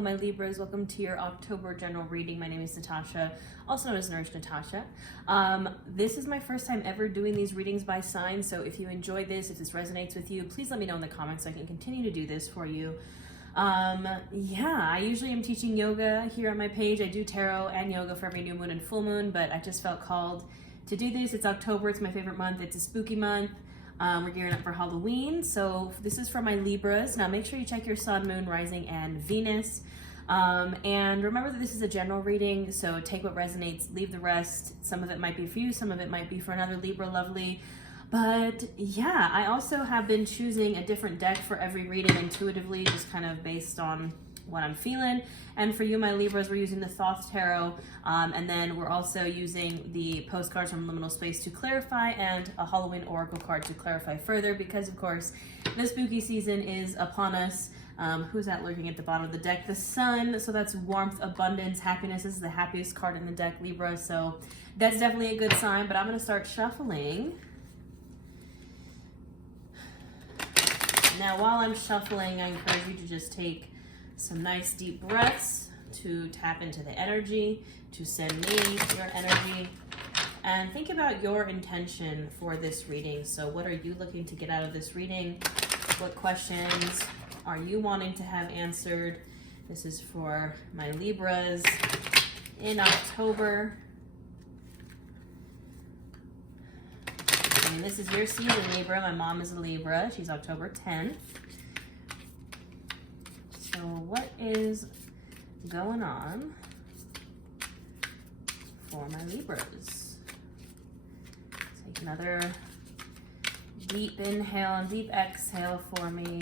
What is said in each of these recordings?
Hello, my Libras. Welcome to your October general reading. My name is Natasha, also known as Nourish Natasha. This is my first time ever doing these readings by sign, so if you enjoy this, if this resonates with you, please let me know in the comments so I can continue to do this for you. I usually am teaching yoga here on my page. I do tarot and yoga for every new moon and full moon, but I just felt called to do this. It's October. It's my favorite month. It's a spooky month. We're gearing up for Halloween, so this is for my Libras. Now make sure you check your sun, moon, rising, and Venus. And remember that this is a general reading, so take what resonates, leave the rest. Some of it might be for you, some of it might be for another Libra lovely. But yeah, I also have been choosing a different deck for every reading intuitively, just kind of based on what I'm feeling. And for you, my Libras, we're using the Thoth Tarot, and then we're also using the postcards from Liminal Space to clarify, and a Halloween Oracle card to clarify further, because of course the spooky season is upon us. Who's that lurking at the bottom of the deck? The Sun, so that's warmth, abundance, happiness. This is the happiest card in the deck, Libra, so that's definitely a good sign. But I'm going to start shuffling. Now while I'm shuffling, I encourage you to just take some nice deep breaths to tap into the energy, to send me your energy, and think about your intention for this reading. So what are you looking to get out of this reading? What questions are you wanting to have answered? This is for my Libras in October. And this is your season, Libra. My mom is a Libra. She's October 10th. So what is going on for my Libras? Take another deep inhale and deep exhale for me.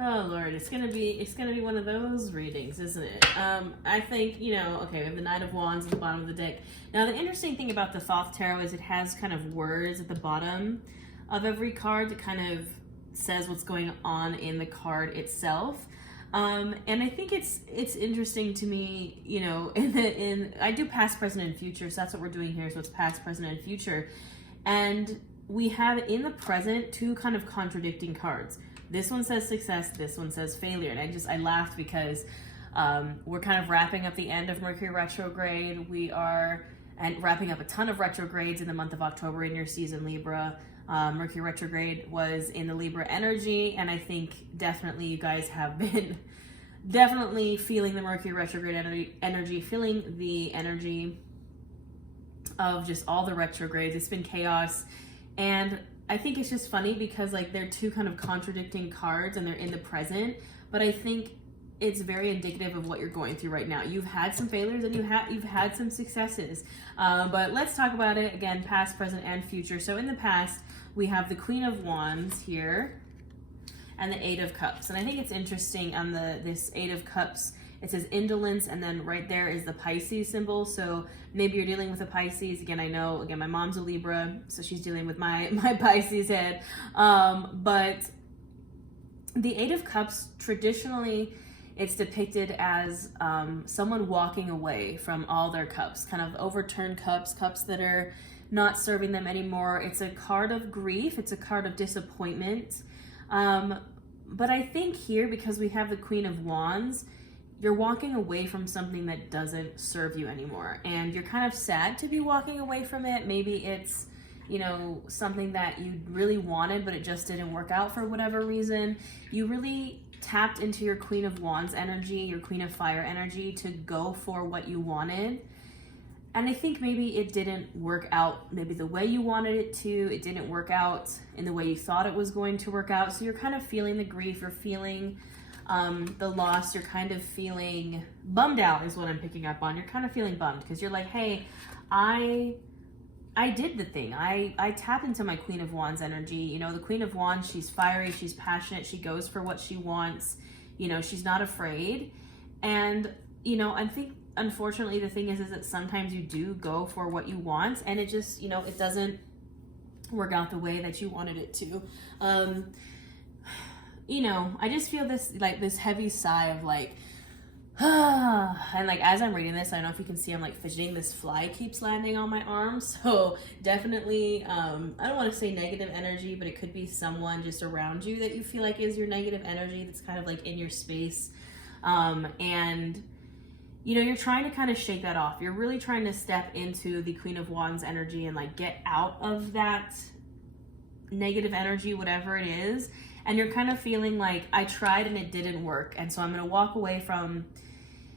Oh Lord, it's gonna be one of those readings, isn't it? I think, okay, we have the Knight of Wands at the bottom of the deck. Now the interesting thing about the Thoth Tarot is it has kind of words at the bottom of every card that kind of says what's going on in the card itself. And I think it's interesting to me, I do past, present, and future, so that's what we're doing here, so it's past, present, and future. And we have in the present two kind of contradicting cards. This one says success, this one says failure. And I laughed because we're kind of wrapping up the end of Mercury retrograde. We are wrapping up a ton of retrogrades in the month of October in your season, Libra. Mercury retrograde was in the Libra energy, and I think definitely you guys have been definitely feeling the Mercury retrograde energy, feeling the energy of just all the retrogrades. It's been chaos, and I think it's just funny because they're two kind of contradicting cards and they're in the present, but I think it's very indicative of what you're going through right now. You've had some failures and you've had some successes, but let's talk about it again, past, present, and future. So in the past, we have the Queen of Wands here and the Eight of Cups, and I think it's interesting on this Eight of Cups. It says indolence, and then right there is the Pisces symbol. So maybe you're dealing with a Pisces. Again, I know, my mom's a Libra, so she's dealing with my Pisces head. But the Eight of Cups, traditionally, it's depicted as someone walking away from all their cups, kind of overturned cups that are not serving them anymore. It's a card of grief. It's a card of disappointment. But I think here, because we have the Queen of Wands, you're walking away from something that doesn't serve you anymore, and you're kind of sad to be walking away from it. Maybe it's, something that you really wanted, but it just didn't work out for whatever reason. You really tapped into your Queen of Wands energy, your Queen of Fire energy, to go for what you wanted. And I think maybe it didn't work out maybe the way you wanted it to. It didn't work out in the way you thought it was going to work out. So you're kind of feeling the grief, you're feeling the loss, you're kind of feeling bummed out is what I'm picking up on. You're kind of feeling bummed because you're like, hey, I did the thing. I tapped into my Queen of Wands energy. The Queen of Wands, she's fiery, she's passionate, she goes for what she wants. She's not afraid. And, I think unfortunately, the thing is that sometimes you do go for what you want, and it just, you know, it doesn't work out the way that you wanted it to. You know, I just feel this, like, this heavy sigh of like, and like, as I'm reading this, I don't know if you can see I'm like fidgeting. This fly keeps landing on my arm, so definitely, I don't want to say negative energy, but it could be someone just around you that you feel like is your negative energy that's kind of like in your space. And you know, you're trying to kind of shake that off. You're really trying to step into the Queen of Wands energy and like get out of that negative energy, whatever it is. And you're kind of feeling like, I tried and it didn't work, and so I'm going to walk away from,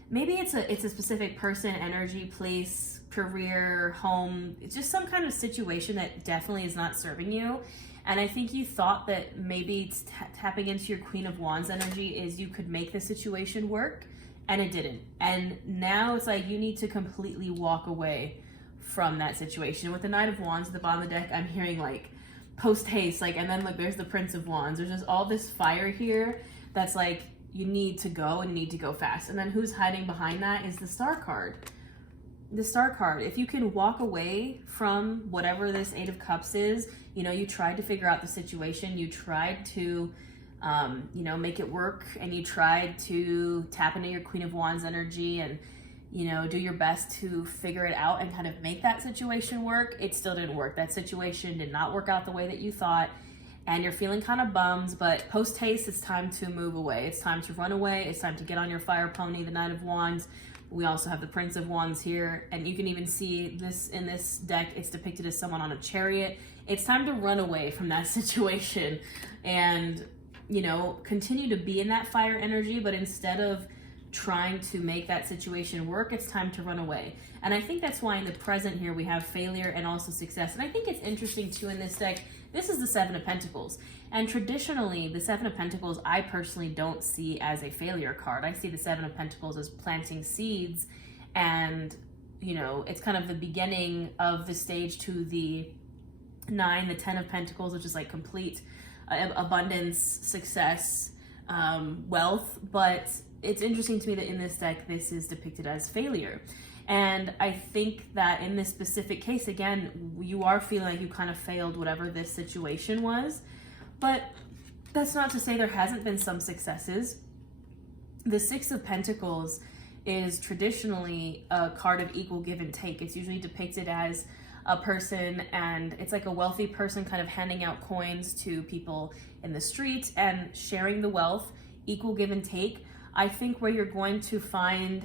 maybe it's a specific person, energy, place, career, home. It's just some kind of situation that definitely is not serving you. And I think you thought that maybe tapping into your Queen of Wands energy is you could make the situation work, and it didn't. And now it's like you need to completely walk away from that situation. With the Knight of Wands at the bottom of the deck, I'm hearing like post haste, like, and then like there's the Prince of Wands. There's just all this fire here that's like, you need to go and need to go fast. And then who's hiding behind that is the Star card. The Star card. If you can walk away from whatever this Eight of Cups is, you know, you tried to figure out the situation, you tried to you know, make it work, and you tried to tap into your Queen of Wands energy and, you know, do your best to figure it out and kind of make that situation work. It still didn't work. That situation did not work out the way that you thought, and you're feeling kind of bummed, but post haste, it's time to move away. It's time to run away. It's time to get on your fire pony, the Knight of Wands. We also have the Prince of Wands here, and you can even see this in this deck. It's depicted as someone on a chariot. It's time to run away from that situation and, you know, continue to be in that fire energy, but instead of trying to make that situation work, it's time to run away. And I think that's why in the present here we have failure and also success. And I think it's interesting too in this deck, this is the Seven of Pentacles. And traditionally, the Seven of Pentacles, I personally don't see as a failure card. I see the Seven of Pentacles as planting seeds, and, you know, it's kind of the beginning of the stage to the Nine, the Ten of Pentacles, which is like complete abundance, success, wealth. But it's interesting to me that in this deck, this is depicted as failure. And I think that in this specific case, again, you are feeling like you kind of failed whatever this situation was. But that's not to say there hasn't been some successes. The Six of Pentacles is traditionally a card of equal give and take. It's usually depicted as a person, and it's like a wealthy person kind of handing out coins to people in the street and sharing the wealth, equal give and take. I think where you're going to find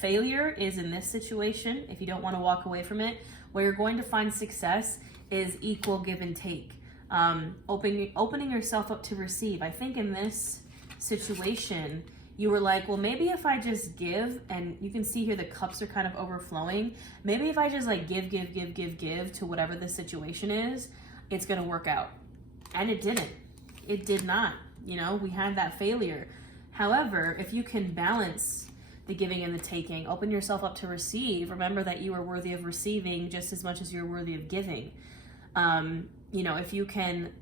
failure is in this situation, if you don't want to walk away from it. Where you're going to find success is equal give and take. Opening yourself up to receive. I think in this situation, you were like, well, maybe if I just give, and you can see here the cups are kind of overflowing. Maybe if I just like give to whatever the situation is, it's going to work out. And it didn't. It did not. You know, we had that failure. However, if you can balance the giving and the taking, open yourself up to receive, remember that you are worthy of receiving just as much as you're worthy of giving. You know, if you can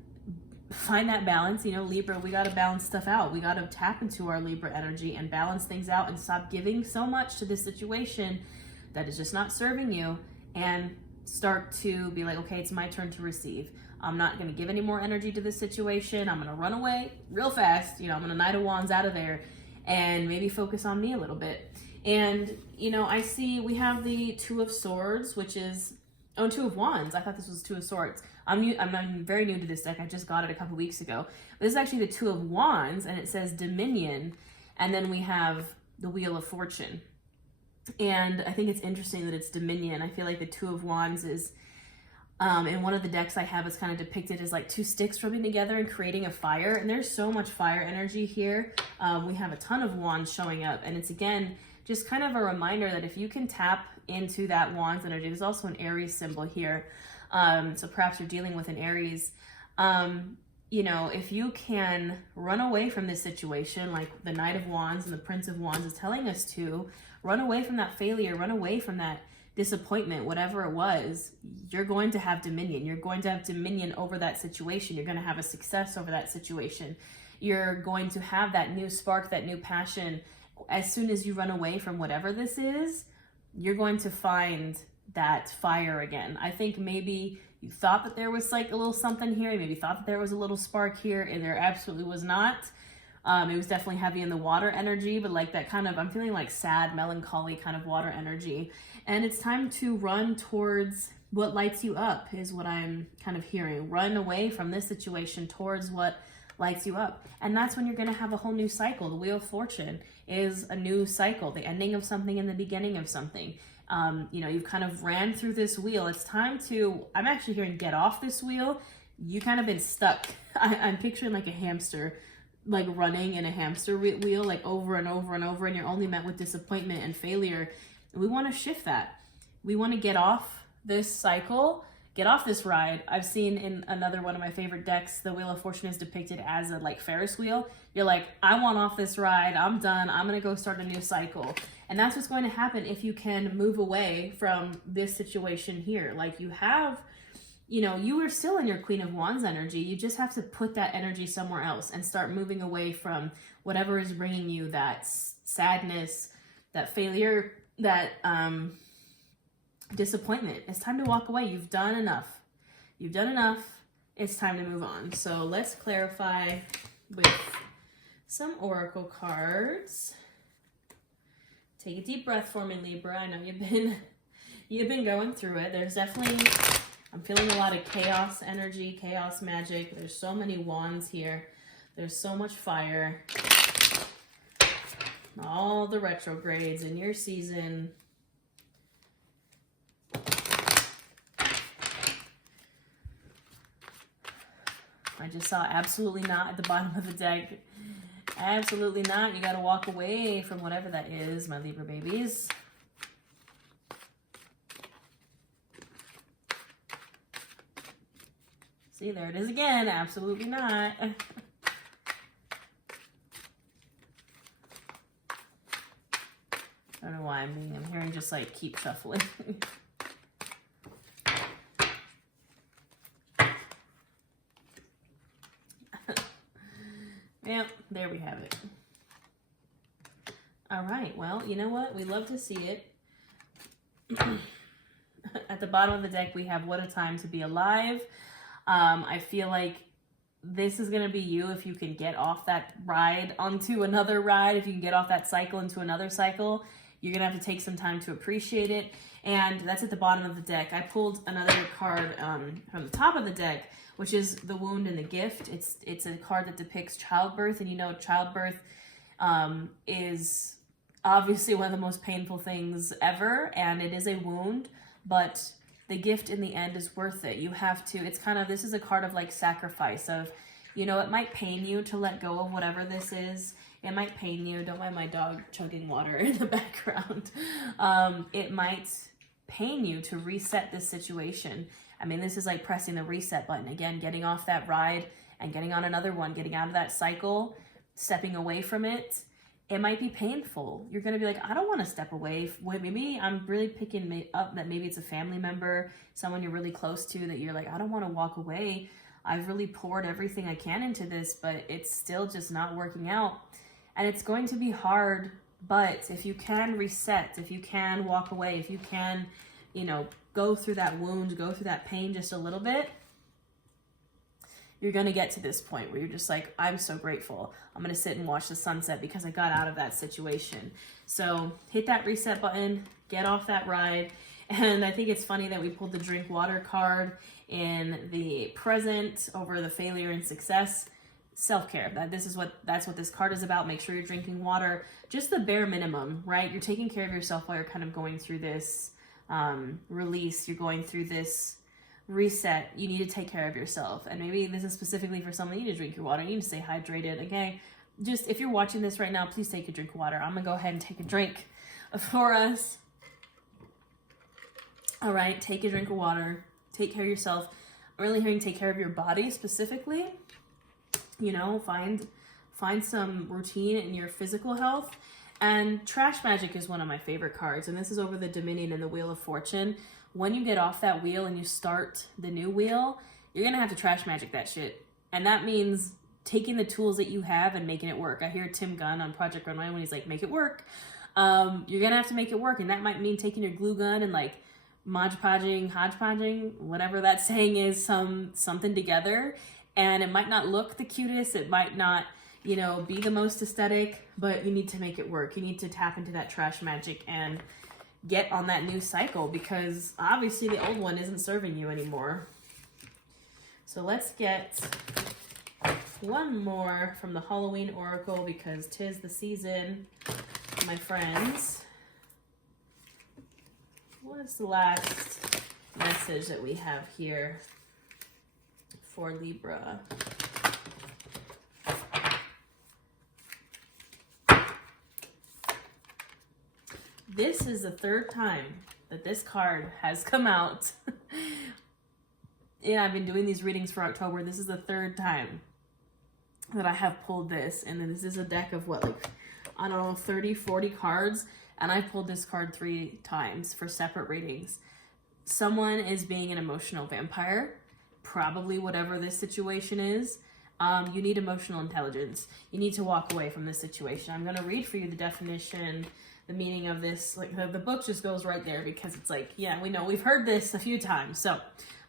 find that balance, you know, Libra, we got to balance stuff out. We got to tap into our Libra energy and balance things out and stop giving so much to this situation that is just not serving you, and start to be like, okay, it's my turn to receive. I'm not going to give any more energy to this situation. I'm going to run away real fast. You know, I'm going to Knight of Wands out of there and maybe focus on me a little bit. And, you know, I see we have the Two of Swords, which is, oh, Two of Wands. I thought this was Two of Swords. I'm very new to this deck. I just got it a couple weeks ago. But this is actually the Two of Wands, and it says Dominion. And then we have the Wheel of Fortune. And I think it's interesting that it's Dominion. I feel like the Two of Wands is, in one of the decks I have, it's kind of depicted as like two sticks rubbing together and creating a fire. And there's so much fire energy here. We have a ton of wands showing up. And it's, again, just kind of a reminder that if you can tap into that wands energy, there's also an Aries symbol here. So perhaps you're dealing with an Aries. You know, if you can run away from this situation, like the Knight of Wands and the Prince of Wands is telling us to, run away from that failure, run away from that disappointment, whatever it was, you're going to have dominion. You're going to have dominion over that situation. You're going to have a success over that situation. You're going to have that new spark, that new passion, as soon as you run away from whatever this is, you're going to find that fire again. I think maybe you thought that there was like a little something here, maybe thought that there was a little spark here, and there absolutely was not. It was definitely heavy in the water energy, but like that kind of, I'm feeling like sad, melancholy kind of water energy. And it's time to run towards what lights you up, is what I'm kind of hearing. Run away from this situation towards what lights you up. And that's when you're going to have a whole new cycle. The Wheel of Fortune is a new cycle, the ending of something and the beginning of something. You know, you've kind of ran through this wheel. It's time to, I'm actually hearing, get off this wheel. You kind of been stuck. I'm picturing like a hamster, like running in a hamster wheel, like over and over and over, and you're only met with disappointment and failure. We want to shift that. We want to get off this cycle, get off this ride. I've seen in another one of my favorite decks, the Wheel of Fortune is depicted as a like Ferris wheel. You're like, I want off this ride. I'm done. I'm going to go start a new cycle. And that's what's going to happen if you can move away from this situation here. Like you have, you know, you are still in your Queen of Wands energy. You just have to put that energy somewhere else and start moving away from whatever is bringing you that sadness, that failure, that disappointment. It's time to walk away. You've done enough. You've done enough. It's time to move on. So let's clarify with some oracle cards. Take a deep breath for me, Libra. I know you've been going through it. There's definitely, I'm feeling a lot of chaos energy, chaos magic. There's so many wands here. There's so much fire. All the retrogrades in your season. I just saw absolutely not at the bottom of the deck. Absolutely not. You got to walk away from whatever that is, my Libra babies. See, there it is again. Absolutely not. I don't know why I'm hearing just like keep shuffling. Yep, there we have it. All right, well, you know what? We love to see it. At the bottom of the deck, we have What a Time to Be Alive. I feel like this is going to be you if you can get off that ride onto another ride. If you can get off that cycle into another cycle, you're going to have to take some time to appreciate it. And that's at the bottom of the deck. I pulled another card from the top of the deck, which is the Wound and the Gift. It's a card that depicts childbirth, and you know childbirth is obviously one of the most painful things ever, and it is a wound, but the gift in the end is worth it. You have to, it's kind of, this is a card of like sacrifice of, you know, it might pain you to let go of whatever this is. It might pain you. Don't mind my dog chugging water in the background. It might pain you to reset this situation. I mean, this is like pressing the reset button. Again, getting off that ride and getting on another one, getting out of that cycle, stepping away from it. It might be painful. You're going to be like, I don't want to step away. Maybe I'm really picking up that maybe it's a family member, someone you're really close to that you're like, I don't want to walk away. I've really poured everything I can into this, but it's still just not working out. And it's going to be hard, but if you can reset, if you can walk away, if you can, you know, go through that wound, go through that pain just a little bit, you're going to get to this point where you're just like, I'm so grateful. I'm going to sit and watch the sunset because I got out of that situation. So hit that reset button, get off that ride. And I think it's funny that we pulled the drink water card in the present over the failure and success. Self-care. That's what this card is about. Make sure you're drinking water, just the bare minimum, right? You're taking care of yourself while you're kind of going through this release. You're going through this reset. You need to take care of yourself. And maybe this is specifically for someone. You need to drink your water. You need to stay hydrated. Okay. Just if you're watching this right now, please take a drink of water. I'm gonna go ahead and take a drink for us. All right. Take a drink of water. Take care of yourself. I'm really hearing take care of your body specifically. You know, find some routine in your physical health. And Trash Magic is one of my favorite cards. And this is over the Dominion and the Wheel of Fortune. When you get off that wheel and you start the new wheel, you're going to have to trash magic that shit. And that means taking the tools that you have and making it work. I hear Tim Gunn on Project Runway when he's like, make it work. You're gonna have to make it work, and that might mean taking your glue gun and like hodgepodging, whatever that saying is, something together. And it might not look the cutest, it might not, you know, be the most aesthetic, but you need to make it work. You need to tap into that trash magic and get on that new cycle, because obviously the old one isn't serving you anymore. So let's get one more from the Halloween Oracle, because 'tis the season, my friends. What is the last message that we have here for Libra? This is the third time that this card has come out. And I've been doing these readings for October. This is the third time that I have pulled this. And then this is a deck of what, like, I don't know, 30, 40 cards. And I pulled this card 3 times for separate readings. Someone is being an emotional vampire. Probably whatever this situation is. You need emotional intelligence. You need to walk away from this situation. I'm going to read for you the definition, the meaning of this. Like the book just goes right there, because it's like, yeah, we know, we've heard this a few times. So I'm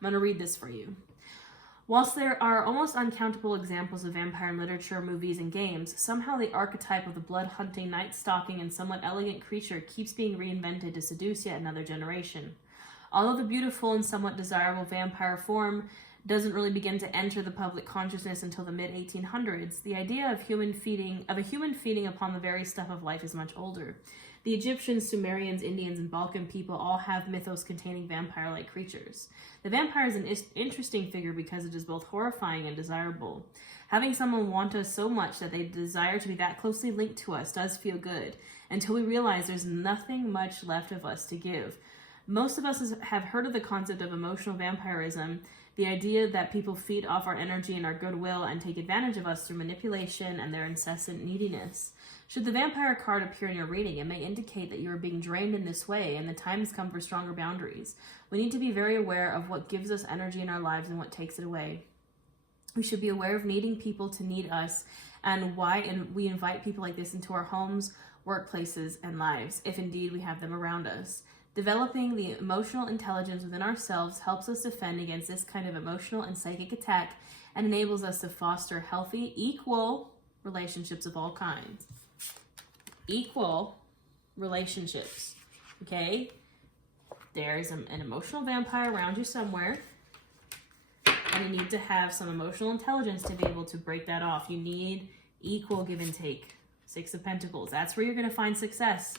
going to read this for you. Whilst there are almost uncountable examples of vampire in literature, movies, and games, somehow the archetype of the blood-hunting, night-stalking, and somewhat elegant creature keeps being reinvented to seduce yet another generation. Although the beautiful and somewhat desirable vampire form doesn't really begin to enter the public consciousness until the mid-1800s, the idea of a human feeding upon the very stuff of life is much older. The Egyptians, Sumerians, Indians, and Balkan people all have mythos containing vampire-like creatures. The vampire is an interesting figure because it is both horrifying and desirable. Having someone want us so much that they desire to be that closely linked to us does feel good, until we realize there's nothing much left of us to give. Most of us have heard of the concept of emotional vampirism, the idea that people feed off our energy and our goodwill and take advantage of us through manipulation and their incessant neediness. Should the vampire card appear in your reading, it may indicate that you are being drained in this way, and the time has come for stronger boundaries. We need to be very aware of what gives us energy in our lives and what takes it away. We should be aware of needing people to need us, and why we invite people like this into our homes, workplaces, and lives, if indeed we have them around us. Developing the emotional intelligence within ourselves helps us defend against this kind of emotional and psychic attack, and enables us to foster healthy, equal relationships of all kinds. Equal relationships, okay? There's an emotional vampire around you somewhere, and you need to have some emotional intelligence to be able to break that off. You need equal give and take. 6 of Pentacles. That's where you're going to find success.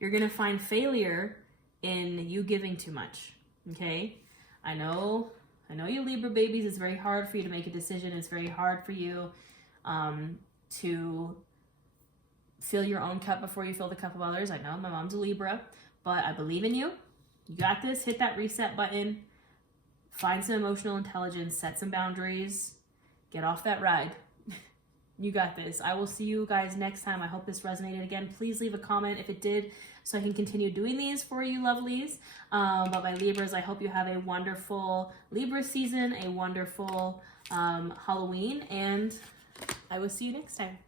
You're going to find failure in you giving too much, okay? I know you Libra babies, it's very hard for you to make a decision. It's very hard for you to fill your own cup before you fill the cup of others. I know my mom's a Libra, but I believe in you. You got this. Hit that reset button. Find some emotional intelligence. Set some boundaries. Get off that ride. You got this. I will see you guys next time. I hope this resonated. Again, please leave a comment if it did, so I can continue doing these for you lovelies. But my Libras, I hope you have a wonderful Libra season, a wonderful Halloween, and I will see you next time.